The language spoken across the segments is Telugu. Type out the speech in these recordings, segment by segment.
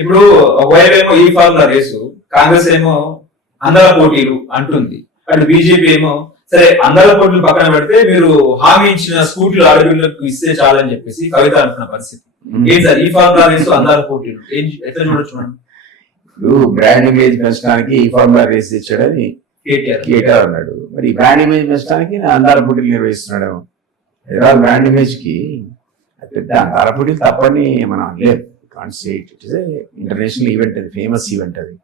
ఇప్పుడు ఒకవైపు ఏమో ఈ ఫార్ములా రేసు, కాంగ్రెస్ ఏమో అందల పోటీలు అంటుంది, అటు బీజేపీ ఏమో సరే అందల పోటీలు పక్కన పెడితే మీరు హామీ ఇచ్చిన స్కూటీలు ఆడపిల్లలకు ఇస్తే చాలని చెప్పేసి కవిత అంటున్న పరిస్థితి. ఏం సార్ ఈ ఫార్ములా రేసు అందల పోటీలు ఎట్లా చూడొచ్చు మనం? ఇప్పుడు బ్రాండ్ ఇమేజ్ పెంచడానికి ఈ ఫార్ములా రేస్ ఇచ్చాడని కేటీఆర్ అన్నాడు. మరి బ్రాండ్ ఇమేజ్ పెంచడానికి అందాల పోటీలు నిర్వహిస్తున్నాడు. హైదరాబాద్ బ్రాండ్ ఇమేజ్ కి పెద్ద అందాల పోటీలు తప్పని మనం అనలేదు. Can't say it it is international event, అది ఫేమస్ ఈవెంట్, అది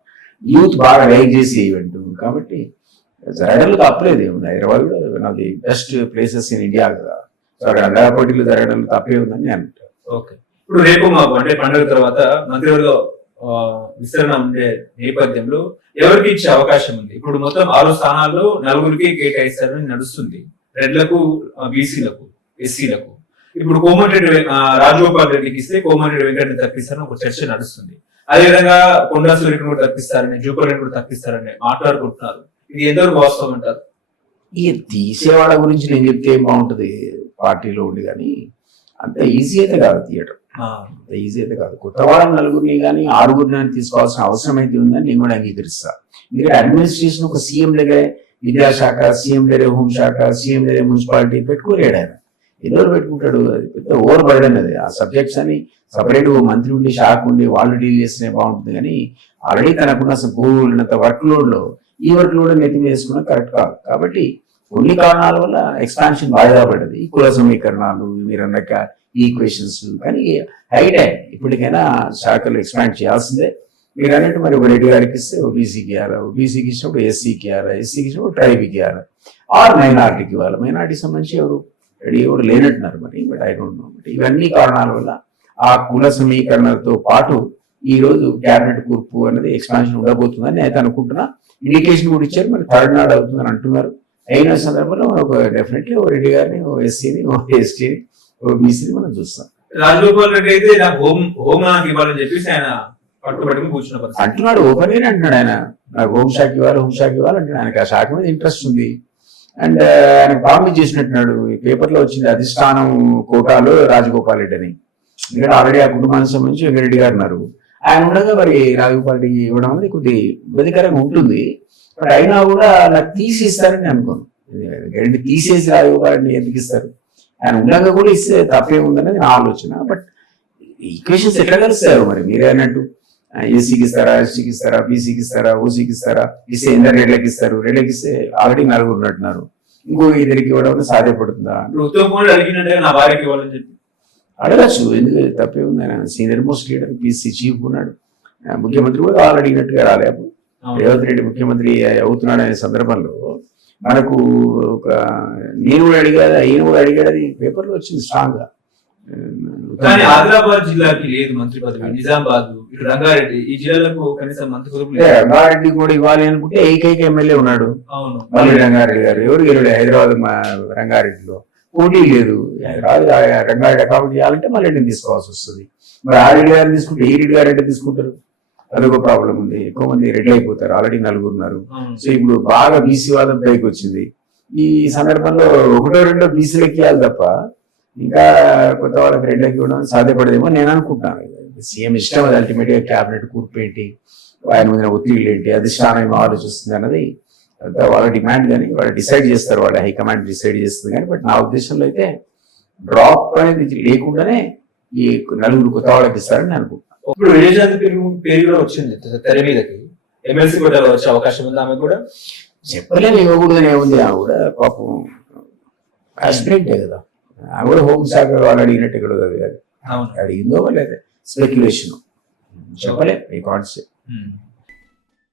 యూత్ బాగా లైక్ చేసే ఈవెంట్ కాబట్టి జరగడంలో తప్పలేదు. హైదరాబాద్ కూడా one of the best places in India కదా. సో అక్కడ అందాల పోటీలు జరగడంలో తప్పే ఉందని నేను అంటాను. ఓకే, ఇప్పుడు రేపు మాకు అంటే పండుగ తర్వాత మంత్రివర్గ విస్తరణ ఉండే నేపథ్యంలో ఎవరికి ఇచ్చే అవకాశం ఉంది? ఇప్పుడు మొత్తం 6 స్థానాల్లో 4కి కేటాయిస్తారని నడుస్తుంది. రెడ్లకు, బీసీలకు, ఎస్సీలకు. ఇప్పుడు కోమటిరెడ్డి రాజగోపాల్ రెడ్డికి ఇస్తే కోమటిరెడ్డి వెంకటని తప్పిస్తారని ఒక చర్చ నడుస్తుంది. అదేవిధంగా కొండా సూర్యని కూడా తప్పిస్తారని, జూపల్ని కూడా తప్పిస్తారని మాట్లాడుకుంటున్నారు. ఇది ఎంతవరకు వాస్తవం అంటారు? ఈ తీసేవాళ్ళ గురించి నేను చెప్తే ఏం బాగుంటది పార్టీలో ఉండి, కానీ అంత ఈజీ అయితే కాదు తీయటం. అంత ఈజీ అయితే కాదు. కొత్త వాళ్ళని 4గురిని కానీ 6గురిని తీసుకోవాల్సిన అవసరం అయితే ఉందని నేను కూడా అంగీకరిస్తా. ఎందుకంటే అడ్మినిస్ట్రేషన్ ఒక సీఎం దగ్గరే విద్యాశాఖ, సీఎం దగ్గరే హోంశాఖ, సీఎం దగ్గరే మున్సిపాలిటీ పెట్టుకోలేడు. ఆయన ఎన్నో పెట్టుకుంటాడు. అది పెద్ద ఓవర్ బర్డెన్. అది ఆ సబ్జెక్ట్స్ అని సపరేట్ మంత్రి ఉండి, శాఖ ఉండి వాళ్ళు డీల్ చేస్తేనే బాగుంటుంది. కానీ ఆల్రెడీ తనకున్న బోల్నంత వర్క్ లోడ్ లో ఈ వర్క్ లోడ్ నెత్తి వేసుకున్న కరెక్ట్ కాదు. కాబట్టి కొన్ని కారణాల వల్ల ఎక్స్పాన్షన్ వాయిదా పడ్డది. కుల సమీకరణాలు, మీరు అన్నాక ఈక్వేషన్స్, కానీ హై టైం ఇప్పటికైనా శాఖలు ఎక్స్పాండ్ చేయాల్సిందే. మీరు అన్నట్టు మరి ఒక రెడ్డి గారికి ఇస్తే ఓబీసీకి ఇవ్వాలి, ఓబీసీకి ఇచ్చినప్పుడు ఎస్సీకి ఇవ్వాలి, ఎస్సీకి ఇచ్చినప్పుడు ట్రైబీకి ఇవ్వాలి, ఆర్ మైనార్టీకి ఇవ్వాలి. మైనార్టీకి సంబంధించి ఎవరు లేనట్టున్నారు మరి, but I don't know. But ఇవన్నీ కారణాల వల్ల ఆ కుల సమీకరణలతో పాటు ఈ రోజు క్యాబినెట్ కూర్పు అనేది ఎక్స్పాన్షన్ ఉండబోతుందని అయితే అనుకుంటున్నా. ఇండికేషన్ కూడా ఇచ్చారు, మరి థర్డ్ నాడు అవుతుందని అంటున్నారు. అయిన సందర్భంలో మనకు డెఫినెట్లీ ఓ రెడ్డి గారిని, ఓ ఎస్సీని, ఓ ఎస్టీని, ఓ బీసీని మనం చూస్తాం. రాజగోపాల్ రెడ్డి అయితే హోంశాఖ ఇవ్వాలని చెప్పేసి ఆయన పట్టుబట్టుకుని కూర్చున్న అంటున్నాడు. ఓపెన్ గానే అంటున్నాడు ఆయన, నాకు హోంశాఖ ఇవ్వాలి, హోంశాఖ ఇవ్వాలి అంటున్నాడు. ఆయనకు ఆ శాఖ మీద ఇంట్రెస్ట్ ఉంది. అండ్ ఆయన ప్రామిస్ చేసినట్టున్నాడు. ఈ పేపర్లో వచ్చింది అధిష్టానం కోటాలో రాజగోపాల్ రెడ్డి అని. ఎందుకంటే ఆల్రెడీ ఆ కుటుంబానికి సంబంధించి వెంకరెడ్డి గారు ఉన్నారు. ఆయన ఉండగా మరి రాజగోపాల్ రెడ్డికి ఇవ్వడం అనేది కొద్దిగా ఇబ్బందికరంగా ఉంటుంది. బట్ అయినా కూడా నాకు తీసి ఇస్తారని అనుకోను. ఎందుకంటే తీసేసి రాజగోపాల్ రెడ్డిని ఎందుకు ఇస్తారు? ఆయన ఉండగా కూడా ఇస్తే తప్పేముందనేది నా ఆలోచన. బట్ ఈక్వేషన్స్ ఎట్లా కలుస్తారు మరి? మీరే అన్నట్టు ఎస్సీకి ఇస్తారా, ఎస్టీకి ఇస్తారా, బీసీకి ఇస్తారా, ఓసీకి ఇస్తారా? ఇస్తే ఎందరు రెడ్లకి ఇస్తారు? రెడ్లకి ఇస్తే ఆల్రెడీ 4 ఉన్నట్టున్నారు. ఇంకో 2 ఇవ్వడం సాధ్యపడుతుందా? అడగచ్చు, ఎందుకు తప్పే ఉంది. ఆయన senior most leader, PC chief ఉన్నాడు. ముఖ్యమంత్రి కూడా వాళ్ళు అడిగినట్టుగా రాలేదు. రేవంత్ రెడ్డి ముఖ్యమంత్రి అవుతున్నాడు అనే సందర్భంలో మనకు ఒక నేను కూడా అడిగాడు, ఆయన కూడా అడిగాడు. అది పేపర్లో వచ్చింది స్ట్రాంగ్ గా. కానీ ఆదిలాబాద్ జిల్లాకి లేదు మంత్రి పదవి, నిజామాబాద్, రంగారెడ్డి ఈ జిల్లాలకు కనీసం మంత్రి పదవి. రంగారెడ్డి కూడా ఇవ్వాలి అనుకుంటే ఏకైక ఎమ్మెల్యే ఉన్నాడు మళ్ళీ రంగారెడ్డి గారు. ఎవరు గెలడు హైదరాబాద్ రంగారెడ్డిలో? పోటీ లేదు. హైదరాబాద్ రంగారెడ్డి అకౌంట్ చేయాలంటే మళ్ళీ నేను తీసుకోవాల్సి వస్తుంది. మరి ఆ రెడ్డి గారిని తీసుకుంటే ఈ రెడ్డి గారు అంటే తీసుకుంటారు. అదొక ప్రాబ్లం ఉంది. ఎక్కువ మంది రెడ్డి అయిపోతారు, ఆల్రెడీ 4 ఉన్నారు. సో ఇప్పుడు బాగా బీసీ వాదం పైకి వచ్చింది. ఈ సందర్భంలో 1-2 బీసీలకి ఇవ్వాలి తప్ప ఇంకా కొత్త వాళ్ళకి రెడ్లకి ఇవ్వడం సాధ్యపడదేమో నేను అనుకుంటున్నాను. సీఎం ఇష్టం అది. అల్టిమేట్ గా క్యాబినెట్ కూర్పు ఏంటి, ఆయన మీద ఒత్తిళ్ళు ఏంటి, అధిష్టానం ఏమో ఆలోచిస్తుంది అన్నది వాళ్ళ డిమాండ్. కానీ వాళ్ళు డిసైడ్ చేస్తారు, వాళ్ళ హైకమాండ్ డిసైడ్ చేస్తుంది. కానీ బట్ నా ఉద్దేశంలో అయితే డ్రాప్ అనేది లేకుండానే ఈ 4 కొత్త వాళ్ళకి ఇస్తారని నేను అనుకుంటున్నాను. ఇప్పుడు విజయశాంతి పేరు కూడా వచ్చింది తెర మీదకి. ఎమ్మెల్సీ కూడా వచ్చే అవకాశం ఉంది. ఆమె కూడా చెప్పలేము, ఇవ్వకూడదని ఏముంది. ఆమె కూడా పాపం ఆస్పిరెంటే కదా. ఆమె కూడా హోంశాఖ వాళ్ళు అడిగినట్టు ఇక్కడ అది అడిగిందో లేదా స్పెక్యులేషన్ చెప్పలేము. ఈ కాన్సెప్ట్